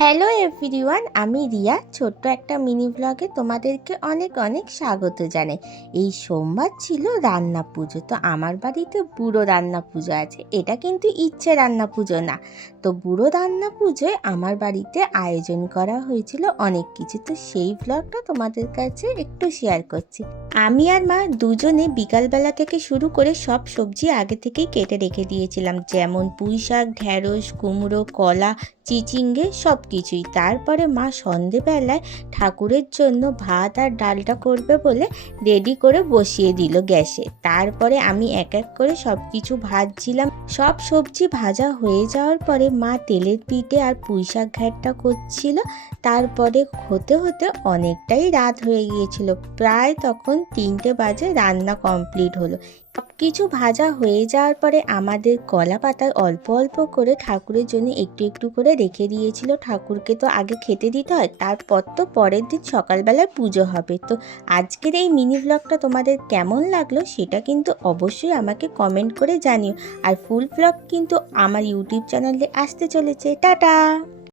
Hello everyone আমি রিয়া। ছোট্ট একটা মিনি ব্লগে তোমাদেরকে অনেক অনেক স্বাগত জানাই। এই সোমবার ছিল রান্না পুজো, তো আমার বাড়িতে বুড়ো রান্না পুজো আছে। এটা কিন্তু ইচ্ছে রান্না পুজো না। তো বুড়ো রান্না পুজোয় আমার বাড়িতে আয়োজন করা হয়েছিল অনেক কিছু। তো সেই ব্লগটা তোমাদের কাছে একটু শেয়ার করছি। আমি আর মা দুজনে বিকালবেলা থেকে শুরু করে সব সবজি আগে থেকেই কেটে রেখে দিয়েছিলাম। যেমন পুঁই শাক, ঢ্যাঁড়স, কুমড়ো, কলা, চিচিঙ্গে সব কিছুই তারপরে মা সন্ধেবেলায় ঠাকুরের জন্য ভাত আর ডালটা করবে বলে রেডি করে বসিয়ে দিল গ্যাসে। তারপরে আমি এক এক করে সব কিছু ভাজছিলাম। সব সবজি ভাজা হয়ে যাওয়ার পরে মা তেলের পিঠে আর পুঁই শাক ঘ্যাটটা করছিল। তারপরে হতে হতে অনেকটাই রাত হয়ে গিয়েছিল। প্রায় তখন তিনটে বাজে রান্না কমপ্লিট হলো। কিছু ভাজা হয়ে যাওয়ার পরে আমাদের কলা পাতায় অল্প অল্প করে ঠাকুরের জন্য একটু একটু করে রেখে দিয়েছিল। ঠাকুরকে তো আগে খেতে দিতে হয়, তারপর তো পরের দিন সকালবেলায় পুজো হবে। তো আজকের এই মিনি ব্লগটা তোমাদের কেমন লাগল সেটা কিন্তু অবশ্যই আমাকে কমেন্ট করে জানিও। আর ফুল ব্লগ কিন্তু আমার ইউটিউব চ্যানেলে আসতে চলেছে টাটা।